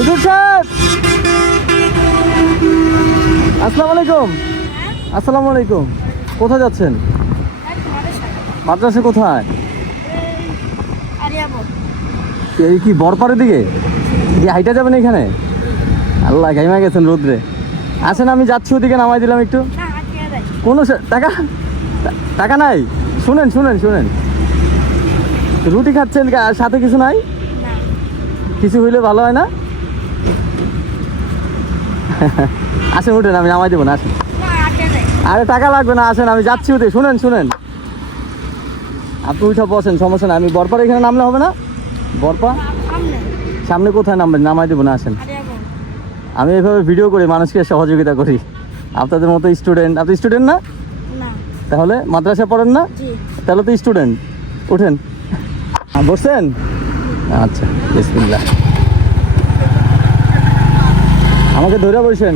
হুজুর আসসালামু আলাইকুম। আসসালামু আলাইকুম। কোথায় যাচ্ছেন? মাদ্রাসা কোথায়? এই কি বরপাড়ের দিকে? দিয়ে হাইটা যাবেন এখানে? আল্লাহ ঘাইমা গেছেন রোদ্রে। আসেন আমি যাচ্ছি ওদিকে নামাই দিলাম একটু। কোনো টাকা? টাকা নাই? শুনেন শুনেন শুনেন। রুটি খাচ্ছেন সাথে কিছু নাই? কিছু হইলে ভালো হয় না? আসেন উঠেন আমি নামাই দেবো না আসেন। আরে টাকা লাগবে না আসেন আমি যাচ্ছি উঠে শুনেন শুনেন। আপনি উঠে বসেন সমস্যা না আমি বরপার এখানে নামলে হবে না? বরপা? সামনে কোথায় নামবেন? নামাই দেবো না আসেন। আমি এভাবে ভিডিও করি মানুষকে সহযোগিতা করি। আপনাদের মতো স্টুডেন্ট আপনি স্টুডেন্ট না? তাহলে মাদ্রাসা পড়েন না? তাহলে তো স্টুডেন্ট উঠেন। বসছেন? আচ্ছা বিসমিল্লাহ। আমাকে ধরে বসেন।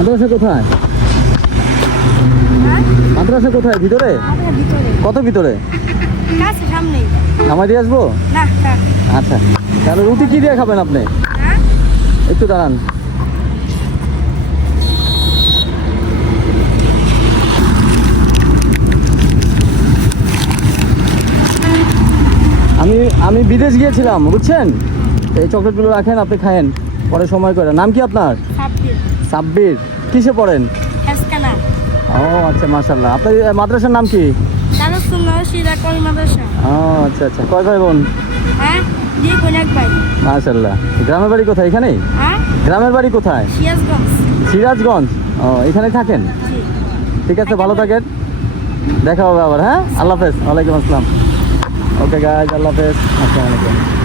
মাদ্রাসা কোথায়? মাদ্রাসা কোথায়? ভিতরে? কত ভিতরে? নামাই দিয়ে আসব? আচ্ছা। তাহলে রুটি কি দিয়ে খাবেন আপনি? হ্যাঁ? একটু দাঁড়ান। আমি আমি বিদেশ গিয়েছিলাম বুঝছেন? এই চকলেটগুলো রাখেন আপনি খায়েন। পরে সময় করে। নাম কি আপনার? সাব্বির। কিসে পড়েন? ও আচ্ছা মাশাল্লাহ আপনার মাদ্রাসার নাম কি? ও আচ্ছা আচ্ছা। কয় ভাই বোন? হ্যাঁ? মাশাল্লাহ গ্রামের বাড়ি কোথায় এখানেই হ্যাঁ? গ্রামের বাড়ি কোথায়? সিরাজগঞ্জ। ও এখানে থাকেন? ঠিক আছে ভালো থাকেন। দেখা হবে আবার হ্যাঁ? আল্লাহ হাফেজ। ওয়ালাইকুম আসসালাম। ওকে গাইজ আল্লাহ হাফেজ। আসসালামু আলাইকুম।